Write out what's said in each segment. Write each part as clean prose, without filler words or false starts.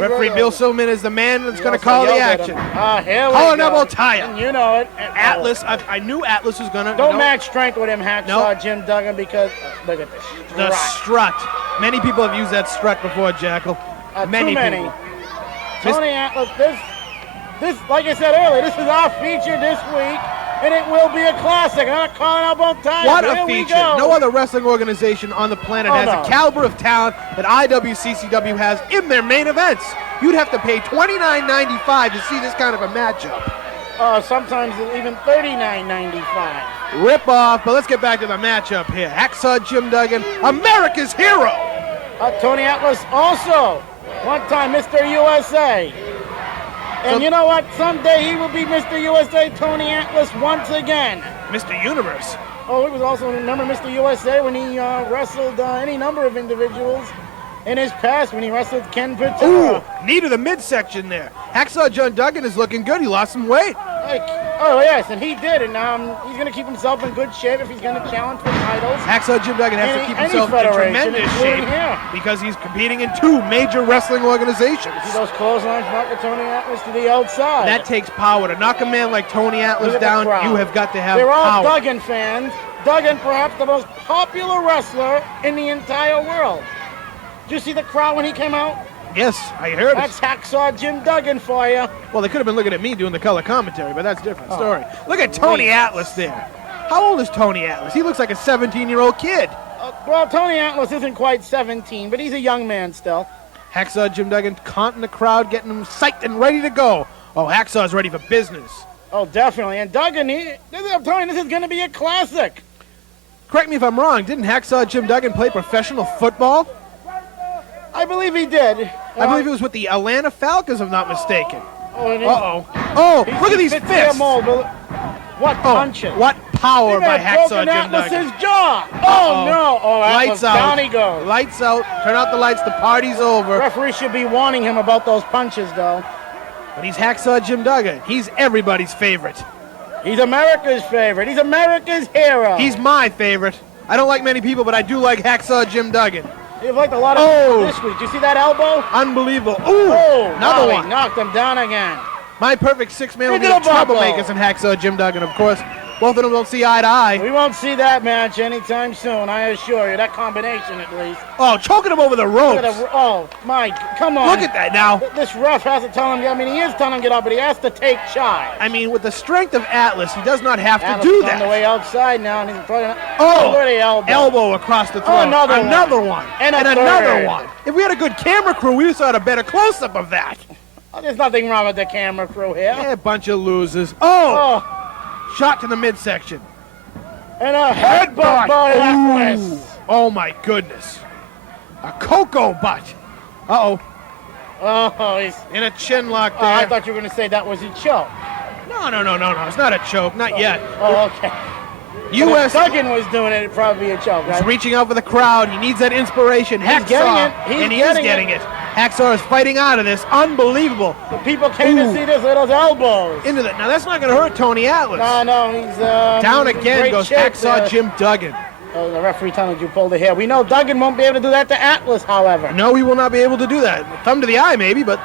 Referee Bill Silverman is the man that's going to call the action. Here we Collar go. double tire. And you know it. Atlas, I knew Atlas was going to. Don't match strength with him, Hacksaw Jim Duggan, because look at this. The strut. Many people have used that strut before, Jackal. Many. Tony Atlas, this, like I said earlier, this is our feature this week, and it will be a classic. I'm not calling out both times. What a feature. No other wrestling organization on the planet has the caliber of talent that IWCCW has in their main events. You'd have to pay $29.95 to see this kind of a matchup. Sometimes even $39.95. Rip off, but let's get back to the matchup here. Hacksaw Jim Duggan, America's hero. Tony Atlas also, one time Mr. USA. And you know what? Someday he will be Mr. USA, Tony Atlas, once again. Mr. Universe. Oh, he was also, remember Mr. USA when he wrestled any number of individuals in his past, when he wrestled Ken Patera. Ooh, knee to the midsection there. Hacksaw Jim Duggan is looking good. He lost some weight. Oh, yes, and he did. And he's going to keep himself in good shape if he's going to challenge for titles. Hacksaw Jim Duggan has to keep himself in tremendous shape because he's competing in two major wrestling organizations. See those clotheslines knocking Tony Atlas to the outside. That takes power. To knock a man like Tony Atlas down, you have got to have power. They're all power. Duggan fans. Duggan, perhaps the most popular wrestler in the entire world. Did you see the crowd when he came out? Yes, I heard That's Hacksaw Jim Duggan for you. Well, they could have been looking at me doing the color commentary, but that's a different story. Look at Tony Atlas there. How old is Tony Atlas? He looks like a 17-year-old kid. Well, Tony Atlas isn't quite 17, but he's a young man still. Hacksaw Jim Duggan taunting the crowd, getting them psyched and ready to go. Oh, Hacksaw's ready for business. Oh, definitely. And Duggan, I'm telling you, this is going to be a classic. Correct me if I'm wrong. Didn't Hacksaw Jim Duggan play professional football? I believe he did. I believe it was with the Atlanta Falcons, if I'm not mistaken. Uh-oh. Oh, look at these fists. What punches. What power by Hacksaw Jim Atlas's Duggan. jaw. Oh, no. Oh, lights out. Down he goes. Lights out. Turn out the lights. The party's over. Referee should be warning him about those punches, though. But he's Hacksaw Jim Duggan. He's everybody's favorite. He's America's favorite. He's America's hero. He's my favorite. I don't like many people, but I do like Hacksaw Jim Duggan. You've liked a lot of this week. Did you see that elbow? Unbelievable. Ooh, another one. He knocked him down again. My perfect six-man will be the troublemakers in Hacksaw Jim Duggan, of course. Both of them don't see eye to eye. We won't see that match anytime soon, I assure you. That combination, at least. Oh, choking him over the ropes. Oh, Mike, come on. Look at that now. This ref has to tell him, I mean, he is telling him to get up, but he has to take charge. I mean, with the strength of Atlas, he does not have to do that. On the way outside now, and he's probably not. Elbow across the throat. Another one. And another one. If we had a good camera crew, we would have had a better close-up of that. Oh, there's nothing wrong with the camera crew here. Yeah, a bunch of losers. Shot to the midsection. And a headbutt by Atlas. Oh, my goodness. A cocoa butt. Uh-oh. Oh, he's in a chin lock there. I thought you were going to say that was a choke. No. It's not a choke. Not yet. Oh, okay. If Duggan was doing it, it'd probably be a choke. He's reaching out for the crowd. He needs that inspiration. He's getting it. He is getting it. Hacksaw is fighting out of this. Unbelievable. The people came to see this with those elbows. Into that. Now, that's not going to hurt Tony Atlas. No, he's down again goes Hacksaw Jim Duggan. Oh, the referee telling you pulled it here. We know Duggan won't be able to do that to Atlas, however. No, he will not be able to do that. Thumb to the eye, maybe, but...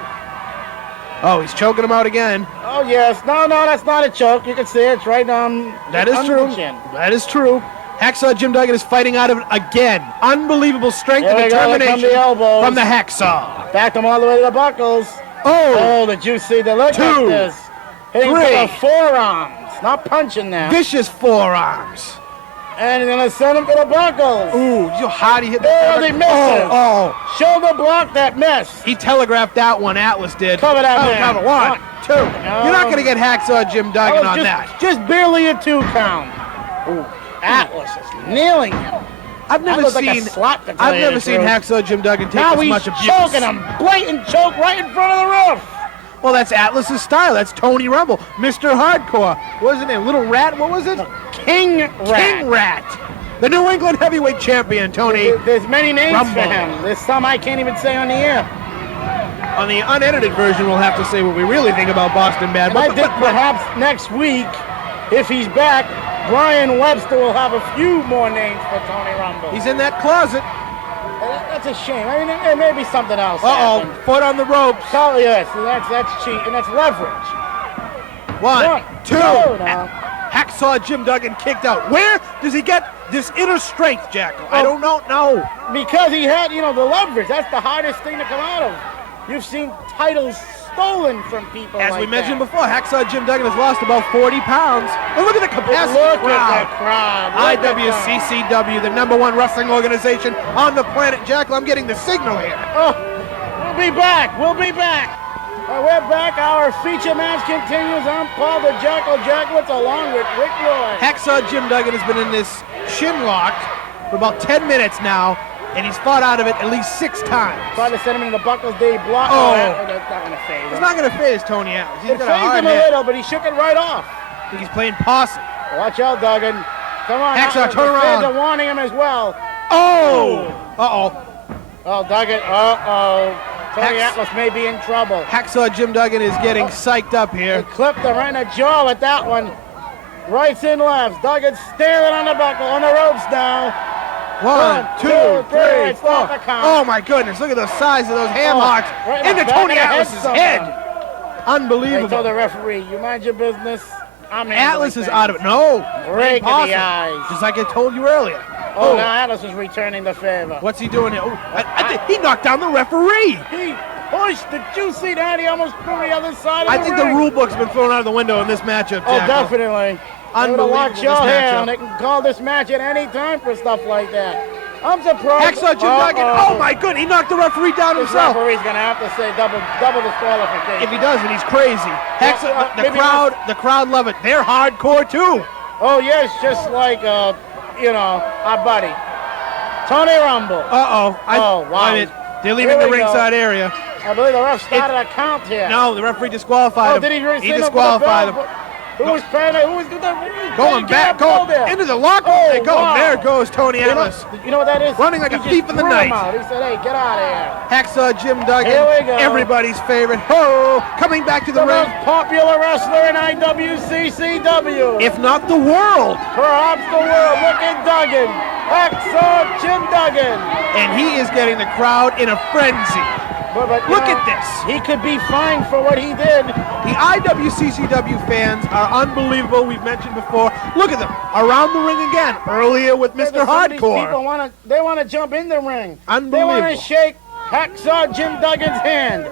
Oh, he's choking him out again. Oh, yes. No, that's not a choke. You can see it. It's right on. That is true. That is true. Hacksaw Jim Duggan is fighting out of it again. Unbelievable strength and determination from the Hacksaw. Backed him all the way to the buckles. Oh, did you see the look at this? Hitting for the forearms, not punching them. Vicious forearms. And he's going to send him to the buckles. Ooh, how he hit the they missed it. Shoulder block that miss. He telegraphed that one, Atlas did. Cover that man. Cover. One, two. You're not going to get Hacksaw Jim Duggan on that. Just barely a 2 count. Ooh, Atlas is kneeling him. I've never seen Hacksaw Jim Duggan take this much abuse. Now he's choking him. Blatant choke right in front of the roof. Well, that's Atlas's style. That's Tony Rumble. Mr. Hardcore. What was his name? Little Rat? What was it? King Rat. The New England Heavyweight Champion, Tony. There's many names for him. There's some I can't even say on the air. On the unedited version, we'll have to say what we really think about Boston Bad. I think perhaps next week, if he's back, Brian Webster will have a few more names for Tony Rumble. He's in that closet. That's a shame. I mean, there may be something else. Uh-oh, happened. foot on the ropes. Oh, yes, that's cheating. That's leverage. One, two. Now. Hacksaw Jim Duggan kicked out. Where does he get this inner strength, Jackal? I don't know. Because he had, the leverage. That's the hardest thing to come out of. You've seen titles stolen from people. As like we mentioned that. before, Hacksaw Jim Duggan has lost about 40 pounds. And look at the capacity Look crowd. at that crowd. Look at IWCCW, the #1 wrestling organization on the planet. Jackal, I'm getting the signal here. Oh, we'll be back. We're back. Our feature match continues. I'm Paul the Jackal Jacklitz along with Rick Roy. Hacksaw Jim Duggan has been in this shin lock for about 10 minutes now, and he's fought out of it at least 6 times. Tried to send him in the Buckles Day block. Oh. That's not going to phase him. It's not going to phase Tony Atlas. He's It got a phased hard him a hit. little, but he shook it right off. I think he's playing possum. Watch out, Duggan. Come on. Hacksaw, the turn around. fans are warning him as well. Oh! Uh-oh. Oh, Duggan. Uh-oh. Tony Hacks- Atlas may be in trouble. Hacksaw Jim Duggan is getting psyched up He here. clipped him right in the jaw with that one. Rights and lefts. Duggan standing on the buckle, on the ropes now. One, two, three, Stop 4. the count. Oh my goodness, look at the size of those hand locks right in into the back Tony of the head Atlas's somehow. head. They told Unbelievable. the referee, you mind your business. I'm Atlas handling is out of it. things. No. Rake in the Possum. eyes. Just like I told you earlier. Oh, now Atlas is returning the favor. What's he doing here? Oh, I think he knocked down the referee. He pushed. Did you see that? He almost threw the other side of I the think the ring. rule book's been thrown out of the window in this matchup, Oh, Jackal. definitely. Unbelievable, Watch this your hair. matchup. They can call this match at any time for stuff like that. I'm surprised. Hacksaw Jim Duggan. Oh my goodness, he knocked the referee down This himself. referee's gonna have to say double disqualification. If he doesn't, he's crazy. Hacksaw, the maybe the crowd love it. They're hardcore too. Oh yes, just like our buddy Tony Rumble. Uh-oh. Oh, wow. They're leaving Here the we go. ringside area. I believe the ref started a count here. No, the referee disqualified him. Did he? He disqualified him. Who was paying it? Who was Going back, going into the locker room. They go. wow. There goes Tony Atlas. You know what that is? Running like He a just thief in the threw him night. out. He said, "Hey, get out of here." Hacksaw Jim Duggan, Here we go. everybody's favorite. Ho! Coming back to the The ring. most popular wrestler in IWCCW. If not the world. Perhaps the world. Look at Duggan. Hacksaw Jim Duggan. And he is getting the crowd in a frenzy. But Look at this. He could be fined for what he did. The IWCCW fans are unbelievable. We've mentioned before. Look at them. Around the ring again. Earlier with Mr. Some of these Hardcore. people want to jump in the ring. They Unbelievable. want to shake Hacksaw Jim Duggan's hand.